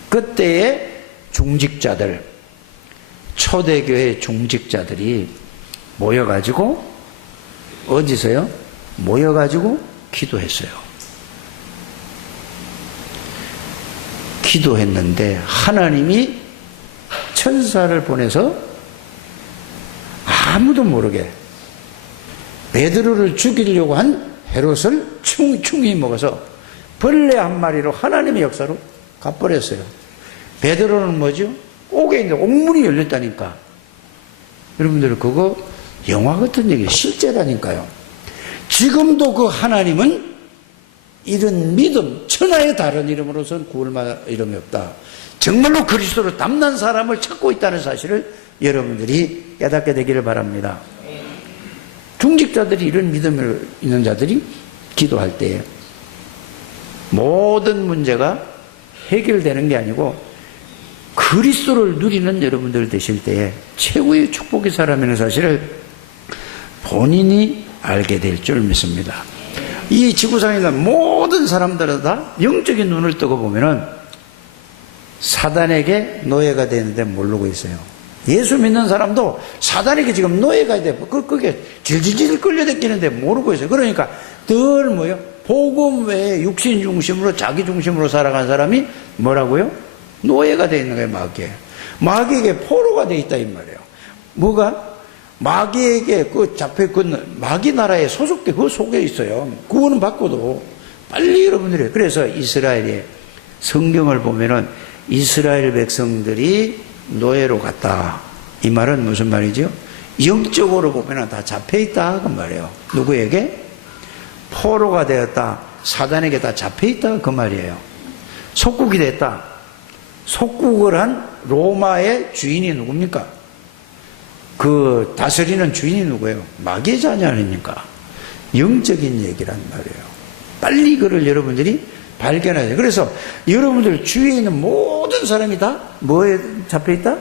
그때의 중직자들, 초대교회 중직자들이 모여가지고 어디서요? 모여가지고 기도했어요. 기도했는데 하나님이 천사를 보내서 아무도 모르게 베드로를 죽이려고 한 헤롯을 충충히 먹어서 벌레 한 마리로 하나님의 역사로 가버렸어요. 베드로는 뭐죠? 옥에 있는데 옥문이 열렸다니까. 여러분들 그거 영화 같은 얘기 실제라니까요. 지금도 그 하나님은 이런 믿음, 천하의 다른 이름으로서는 구할만한 이름이 없다. 정말로 그리스도로 담난 사람을 찾고 있다는 사실을 여러분들이 깨닫게 되기를 바랍니다. 중직자들이 이런 믿음을 있는 자들이 기도할 때 모든 문제가 해결되는 게 아니고 그리스도를 누리는 여러분들 되실 때에 최고의 축복의 사람이라는 사실을 본인이 알게 될 줄 믿습니다. 이 지구상에 있는 모든 사람들은 다 영적인 눈을 뜨고 보면은 사단에게 노예가 되는데 모르고 있어요. 예수 믿는 사람도 사단에게 지금 노예가 돼. 그게 질질질 끌려다니는데 모르고 있어요. 그러니까 늘 뭐요? 복음 외에 육신 중심으로 자기 중심으로 살아간 사람이 뭐라고요? 노예가 돼 있는 거예요. 마귀에. 마귀에게 포로가 돼 있다 이 말이에요. 뭐가? 마귀에게 그 잡혀 있는 마귀 나라에 소속돼 그 속에 있어요. 구원은 받고도 빨리 여러분들이. 그래서 이스라엘의 성경을 보면은 이스라엘 백성들이 노예로 갔다. 이 말은 무슨 말이죠? 영적으로 보면은 다 잡혀 있다 그 말이에요. 누구에게? 포로가 되었다. 사단에게 다 잡혀 있다 그 말이에요. 속국이 됐다. 속국을 한 로마의 주인이 누굽니까? 그 다스리는 주인이 누구예요? 마귀의 자녀 아닙니까? 영적인 얘기란 말이에요. 빨리 그걸 여러분들이 발견해야 돼요. 그래서 여러분들 주위에 있는 모든 사람이 다 뭐에 잡혀있다?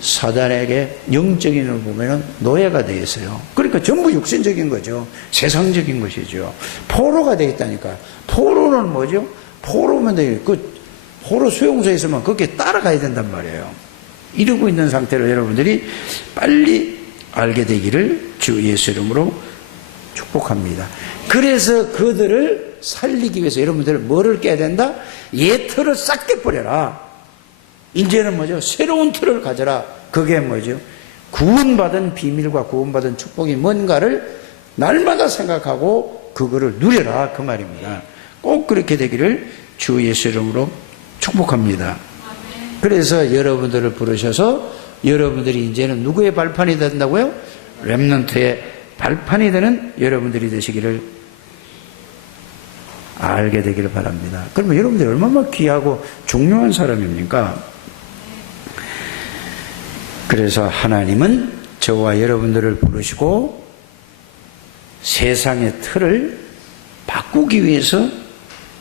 사단에게 영적인 걸 보면 노예가 되어 있어요. 그러니까 전부 육신적인 거죠. 세상적인 것이죠. 포로가 되어 있다니까. 포로는 뭐죠? 포로면 그 포로 수용소에 있으면 거기에 따라가야 된단 말이에요. 이러고 있는 상태를 여러분들이 빨리 알게 되기를 주 예수 이름으로 축복합니다. 그래서 그들을 살리기 위해서 여러분들 뭐를 깨야 된다? 옛 틀을 싹 깨버려라. 이제는 뭐죠? 새로운 틀을 가져라. 그게 뭐죠? 구원받은 비밀과 구원받은 축복이 뭔가를 날마다 생각하고 그거를 누려라 그 말입니다. 꼭 그렇게 되기를 주 예수 이름으로 축복합니다. 그래서 여러분들을 부르셔서 여러분들이 이제는 누구의 발판이 된다고요? 렘넌트의 발판이 되는 여러분들이 되시기를 알게 되기를 바랍니다. 그러면 여러분들이 얼마나 귀하고 중요한 사람입니까? 그래서 하나님은 저와 여러분들을 부르시고 세상의 틀을 바꾸기 위해서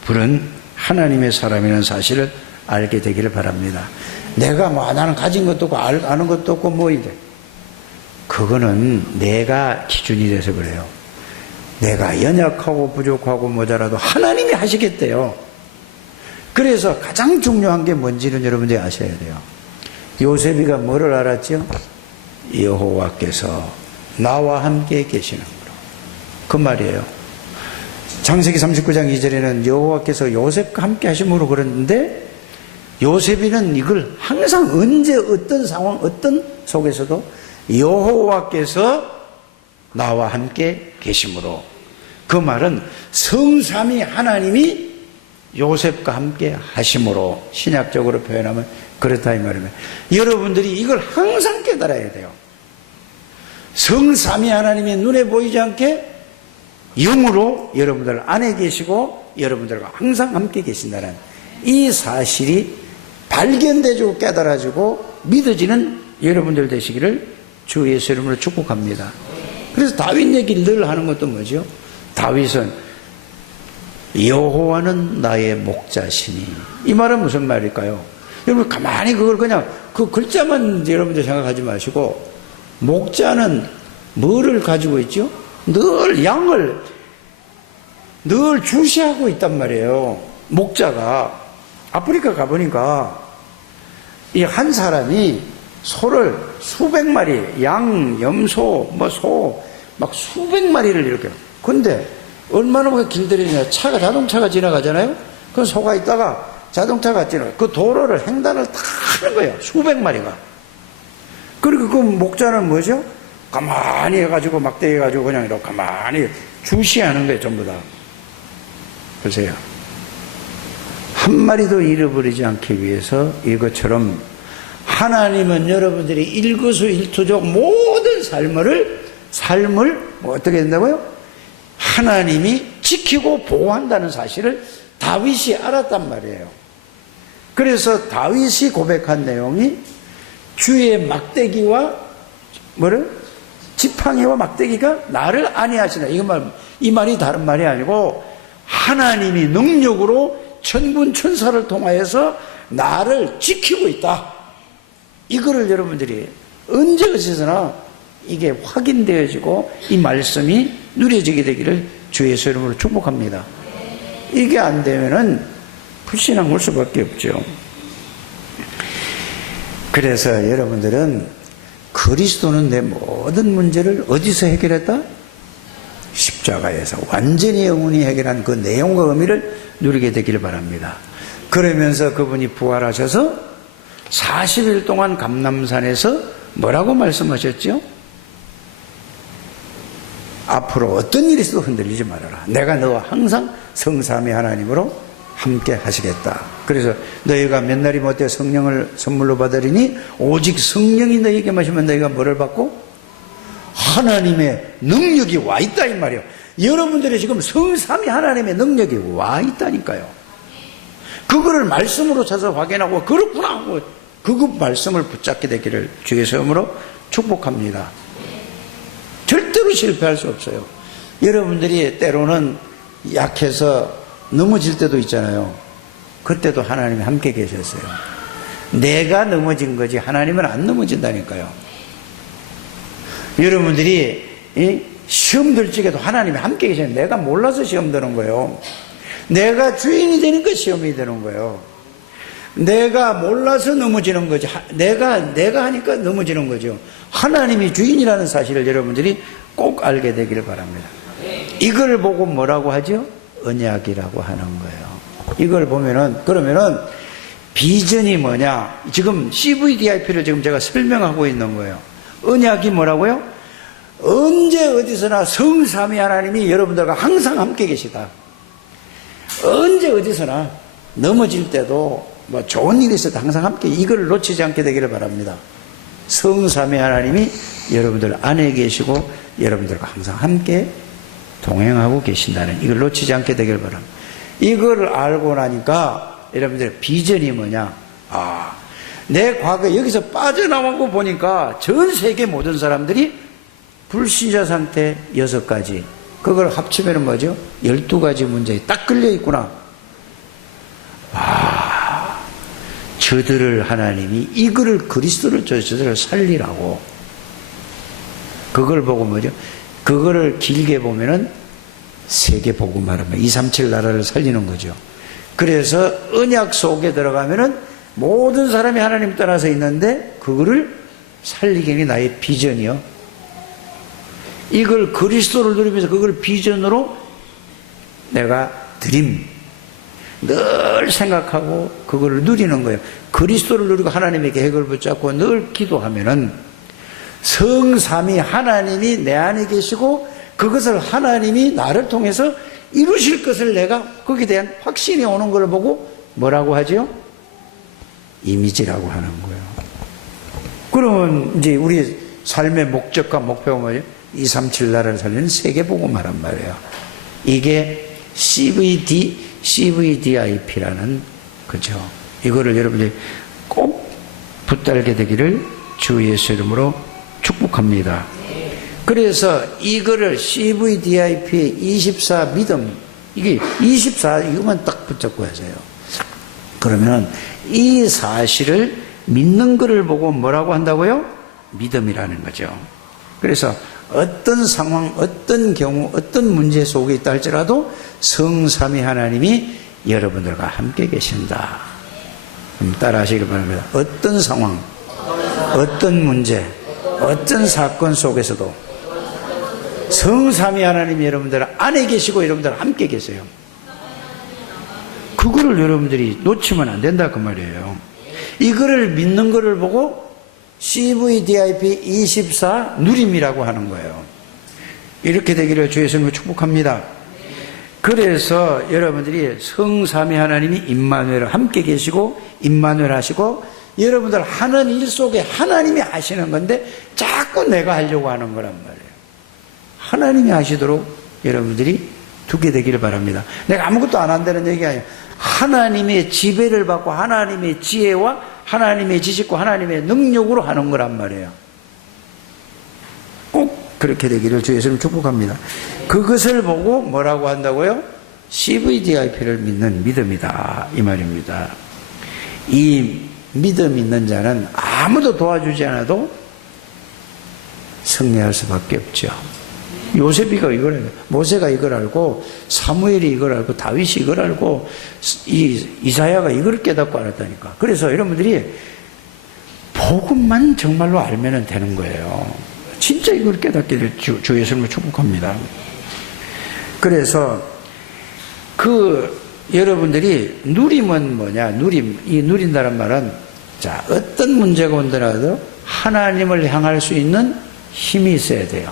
부른 하나님의 사람이라는 사실을 알게 되기를 바랍니다. 내가 나는 가진 것도 없고 아는 것도 없고 뭐 이래. 그거는 내가 기준이 돼서 그래요. 내가 연약하고 부족하고 모자라도 하나님이 하시겠대요. 그래서 가장 중요한 게 뭔지는 여러분들이 아셔야 돼요. 요셉이가 뭐를 알았죠? 여호와께서 나와 함께 계시는 거로. 그 말이에요. 창세기 39장 2절에는 여호와께서 요셉과 함께 하심으로 그랬는데 요셉이는 이걸 항상 언제 어떤 상황 어떤 속에서도 여호와께서 나와 함께 계심으로. 그 말은 성삼위 하나님이 요셉과 함께 하심으로 신약적으로 표현하면 그렇다 이 말입니다. 여러분들이 이걸 항상 깨달아야 돼요. 성삼위 하나님이 눈에 보이지 않게 영으로 여러분들 안에 계시고 여러분들과 항상 함께 계신다는 이 사실이 발견되고 깨달아지고 믿어지는 여러분들 되시기를 주 예수 이름으로 축복합니다. 그래서 다윗 얘기를 늘 하는 것도 뭐죠? 다윗은 여호와는 나의 목자시니. 이 말은 무슨 말일까요? 여러분 가만히 그걸 그냥 그 글자만 여러분들 생각하지 마시고 목자는 뭐를 가지고 있죠? 늘 양을 늘 주시하고 있단 말이에요. 목자가 아프리카 가보니까 이 한 사람이 소를 수백 마리, 양, 염소, 소, 막 수백 마리를 이렇게. 근데 얼마나 길들이냐. 자동차가 지나가잖아요? 그 소가 있다가 자동차가 지나가. 그 도로를 횡단을 다 하는 거예요. 수백 마리가. 그리고 그 목자는 뭐죠? 가만히 해가지고 막대해가지고 그냥 이렇게 가만히 주시하는 거예요, 전부 다. 보세요. 한 마리도 잃어버리지 않기 위해서 이것처럼 하나님은 여러분들이 일거수일투족 모든 삶을 뭐 어떻게 된다고요? 하나님이 지키고 보호한다는 사실을 다윗이 알았단 말이에요. 그래서 다윗이 고백한 내용이 주의 막대기와 지팡이와 막대기가 나를 안위하시나. 이 말이 다른 말이 아니고 하나님이 능력으로 천군 천사를 통하여서 나를 지키고 있다. 이거를 여러분들이 언제 어디서나 이게 확인되어지고 이 말씀이 누려지게 되기를 주의 예수 이름으로 축복합니다. 이게 안 되면은 불신앙 올 수밖에 없죠. 그래서 여러분들은 그리스도는 내 모든 문제를 어디서 해결했다? 십자가에서 완전히 영원히 해결한 그 내용과 의미를 누리게 되기를 바랍니다. 그러면서 그분이 부활하셔서 40일 동안 감람산에서 뭐라고 말씀하셨죠? 앞으로 어떤 일이 있어도 흔들리지 말아라. 내가 너와 항상 성삼위 하나님으로 함께 하시겠다. 그래서 너희가 몇 날이 못해 성령을 선물로 받으리니 오직 성령이 너희에게 마시면 너희가 뭐를 받고? 하나님의 능력이 와 있다 이 말이에요. 여러분들이 지금 성삼위 하나님의 능력이 와 있다니까요. 그거를 말씀으로 찾아 확인하고 그렇구나 하고 그 말씀을 붙잡게 되기를 주의 이름으로 축복합니다. 절대로 실패할 수 없어요. 여러분들이 때로는 약해서 넘어질 때도 있잖아요. 그때도 하나님이 함께 계셨어요. 내가 넘어진 거지 하나님은 안 넘어진다니까요. 여러분들이 시험 들 적에도 하나님이 함께 계셔요. 내가 몰라서 시험 드는 거예요. 내가 주인이 되니까 시험이 되는 거예요. 내가 몰라서 넘어지는 거지. 내가 하니까 넘어지는 거죠. 하나님이 주인이라는 사실을 여러분들이 꼭 알게 되기를 바랍니다. 이걸 보고 뭐라고 하죠? 언약이라고 하는 거예요. 이걸 보면은, 그러면은 비전이 뭐냐? 지금 CVDIP를 지금 제가 설명하고 있는 거예요. 언약이 뭐라고요? 언제 어디서나 성삼위 하나님이 여러분들과 항상 함께 계시다. 언제 어디서나 넘어질 때도 뭐 좋은 일이 있어도 항상 함께, 이걸 놓치지 않게 되기를 바랍니다. 성삼위 하나님이 여러분들 안에 계시고 여러분들과 항상 함께 동행하고 계신다는, 이걸 놓치지 않게 되기를 바랍니다. 이걸 알고 나니까 여러분들의 비전이 뭐냐? 내 과거에 여기서 빠져나오고 보니까 전 세계 모든 사람들이 불신자 상태 6가지, 그걸 합치면 뭐죠? 12가지 문제에 딱 걸려 있구나. 저들을 하나님이 이거를 그리스도를 저들을 살리라고, 그걸 보고 뭐죠? 그거를 길게 보면은 세계 복음하라면 237 나라를 살리는 거죠. 그래서 언약 속에 들어가면은 모든 사람이 하나님 따라서 있는데 그거를 살리기는 나의 비전이요. 이걸 그리스도를 누리면서 그걸 비전으로 내가 드림 늘 생각하고 그걸 누리는 거예요. 그리스도를 누리고 하나님의 계획을 붙잡고 늘 기도하면은 성삼위 하나님이 내 안에 계시고 그것을 하나님이 나를 통해서 이루실 것을 내가 거기에 대한 확신이 오는 걸 보고 뭐라고 하죠? 이미지라고 하는 거예요. 그러면 이제 우리 삶의 목적과 목표가 뭐예요? 237 나라를 살리는 세계복음화란 말이에요. 이게 CVDIP라는 거죠. 이거를 여러분들이 꼭 붙들게 되기를 주 예수 이름으로 축복합니다. 그래서 이거를 CVDIP 24 믿음, 이게 24 이것만 딱 붙잡고 하세요. 그러면 이 사실을 믿는 것을 보고 뭐라고 한다고요? 믿음이라는 거죠. 그래서 어떤 상황, 어떤 경우, 어떤 문제 속에 있다 할지라도 성삼위 하나님이 여러분들과 함께 계신다. 따라 하시길 바랍니다. 어떤 상황, 어떤 문제, 어떤 사건 속에서도 성삼위 하나님이 여러분들 안에 계시고 여러분들 함께 계세요. 그거를 여러분들이 놓치면 안 된다 그 말이에요. 이거를 믿는 거를 보고 CVDIP 24 누림이라고 하는 거예요. 이렇게 되기를 주의 이름으로 축복합니다. 그래서 여러분들이 성삼위 하나님이 임마누엘 함께 계시고 임마누엘 하시고 여러분들 하는 일 속에 하나님이 하시는 건데 자꾸 내가 하려고 하는 거란 말이에요. 하나님이 하시도록 여러분들이 두게 되기를 바랍니다. 내가 아무것도 안 한다는 얘기가 아니에요. 하나님의 지배를 받고 하나님의 지혜와 하나님의 지식과 하나님의 능력으로 하는 거란 말이에요. 꼭 그렇게 되기를 주 예수님 축복합니다. 그것을 보고 뭐라고 한다고요? CVDIP를 믿는 믿음이다 이 말입니다. 이 믿음 있는 자는 아무도 도와주지 않아도 승리할 수밖에 없죠. 요셉이가 이걸 알고, 모세가 이걸 알고, 사무엘이 이걸 알고, 다윗이 이걸 알고, 이사야가 이걸 깨닫고 알았다니까. 그래서 여러분들이 복음만 정말로 알면 되는 거예요. 진짜 이걸 깨닫기를 주 예수님을 축복합니다. 그래서 여러분들이 누림은 뭐냐? 이 누린다는 말은 자, 어떤 문제가 온더라도 하나님을 향할 수 있는 힘이 있어야 돼요.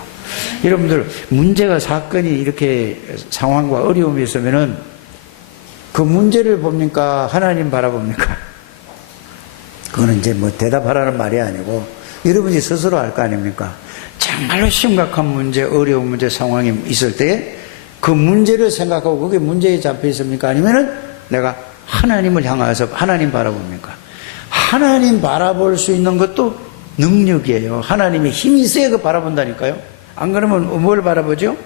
여러분들 문제가 사건이 이렇게 상황과 어려움이 있으면은 그 문제를 봅니까? 하나님 바라봅니까? 그거는 이제 뭐 대답하라는 말이 아니고 여러분이 스스로 알 거 아닙니까? 정말로 심각한 문제, 어려운 문제 상황이 있을 때 그 문제를 생각하고 그게 문제에 잡혀 있습니까? 아니면은 내가 하나님을 향해서 하나님 바라봅니까? 하나님 바라볼 수 있는 것도 능력이에요. 하나님의 힘이 있어야 그 바라본다니까요. 안 그러면 뭘 바라보죠?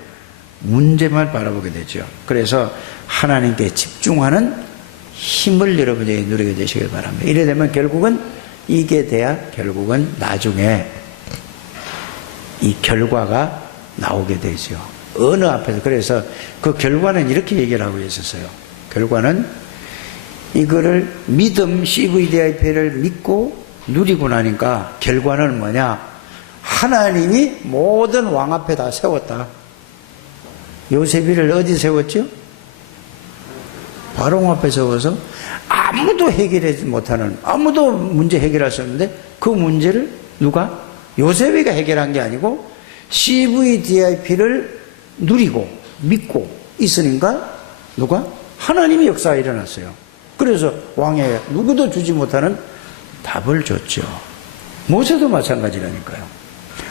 문제만 바라보게 되죠. 그래서 하나님께 집중하는 힘을 여러분이 누리게 되시길 바랍니다. 이래 되면 결국은 이게 돼야 결국은 나중에 이 결과가 나오게 되죠. 어느 앞에서. 그래서 그 결과는 이렇게 얘기를 하고 있었어요. 결과는 이거를 믿음 CVDIP를 믿고 누리고 나니까 결과는 뭐냐? 하나님이 모든 왕 앞에 다 세웠다. 요셉이를 어디 세웠죠? 바로 앞에 세워서 아무도 해결하지 못하는, 아무도 문제 해결할 수 없는데 그 문제를 누가? 요셉이가 해결한 게 아니고 CVDIP를 누리고 믿고 있으니까 누가? 하나님의 역사가 일어났어요. 그래서 왕에 누구도 주지 못하는 답을 줬죠. 모세도 마찬가지라니까요.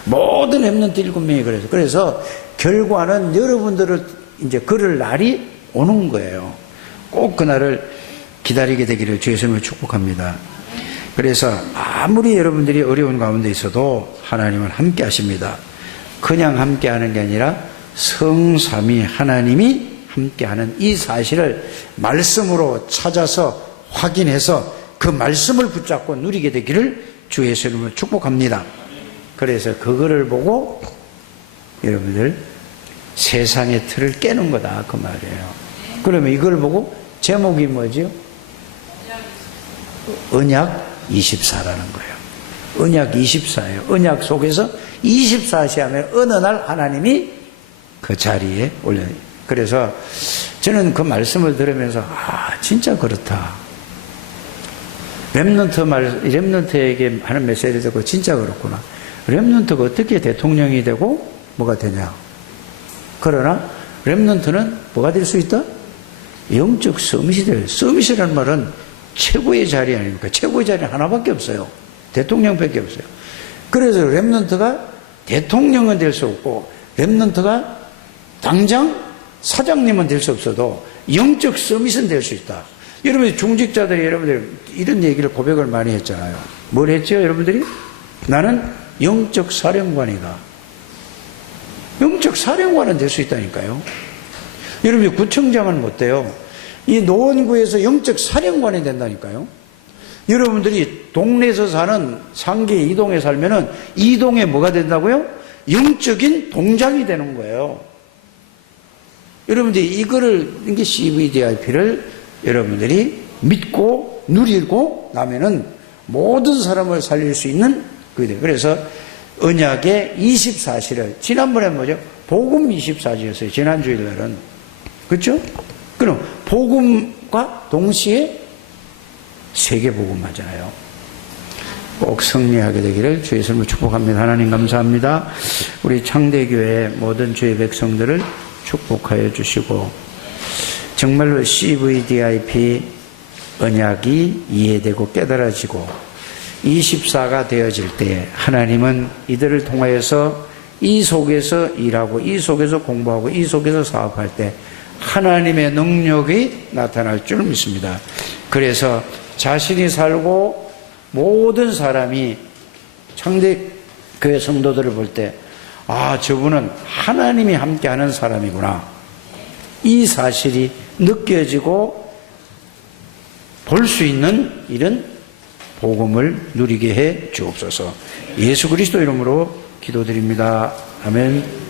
모든 렘넌트 7명이 그래서 결과는 여러분들을 이제 그럴 날이 오는 거예요. 꼭 그날을 기다리게 되기를 주 예수님을 축복합니다. 그래서 아무리 여러분들이 어려운 가운데 있어도 하나님은 함께 하십니다. 그냥 함께 하는 게 아니라 성삼위 하나님이 함께 하는 이 사실을 말씀으로 찾아서 확인해서 그 말씀을 붙잡고 누리게 되기를 주 예수님을 축복합니다. 그래서 그거를 보고 여러분들 세상의 틀을 깨는 거다 그 말이에요. 그러면 이걸 보고 제목이 뭐죠? 언약 24라는 거예요. 언약 24예요. 언약 속에서 24시 하면 어느 날 하나님이 그 자리에 올려요. 그래서 저는 그 말씀을 들으면서 진짜 그렇다. 렘넌트에게 하는 메시지를 듣고 진짜 그렇구나. 렘넌트가 어떻게 대통령이 되고 뭐가 되냐. 그러나 렘넌트는 뭐가 될 수 있다? 영적 서밋이 돼요. 서밋이라는 말은 최고의 자리 아닙니까? 최고의 자리는 하나밖에 없어요. 대통령밖에 없어요. 그래서 렘넌트가 대통령은 될 수 없고 렘넌트가 당장 사장님은 될 수 없어도 영적 서밋은 될 수 있다. 여러분 중직자들이 여러분들 이런 얘기를 고백을 많이 했잖아요. 뭘 했죠 여러분들이? 나는 영적 사령관이다. 영적 사령관은 될 수 있다니까요. 여러분이 구청장은 못 돼요. 이 노원구에서 영적 사령관이 된다니까요. 여러분들이 동네에서 사는 상계 이동에 살면은 이동에 뭐가 된다고요? 영적인 동장이 되는 거예요. 여러분들이 이게 CVDIP를 여러분들이 믿고 누리고 나면은 모든 사람을 살릴 수 있는 그게 돼요. 그래서 언약의 24시를 지난번에 뭐죠? 복음 24시였어요. 지난 주일날은. 그렇죠? 그럼 복음과 동시에 세계복음 하잖아요. 꼭 승리하게 되기를 주의 이름으로 축복합니다. 하나님 감사합니다. 우리 창대교회 모든 주의 백성들을 축복하여 주시고 정말로 CVDIP 언약이 이해되고 깨달아지고 24가 되어질 때 하나님은 이들을 통하여서 이 속에서 일하고 이 속에서 공부하고 이 속에서 사업할 때 하나님의 능력이 나타날 줄 믿습니다. 그래서 자신이 살고 모든 사람이 창대교회 성도들을 볼 때 저분은 하나님이 함께하는 사람이구나, 이 사실이 느껴지고 볼 수 있는 이런 복음을 누리게 해 주옵소서. 예수 그리스도 이름으로 기도드립니다. 아멘.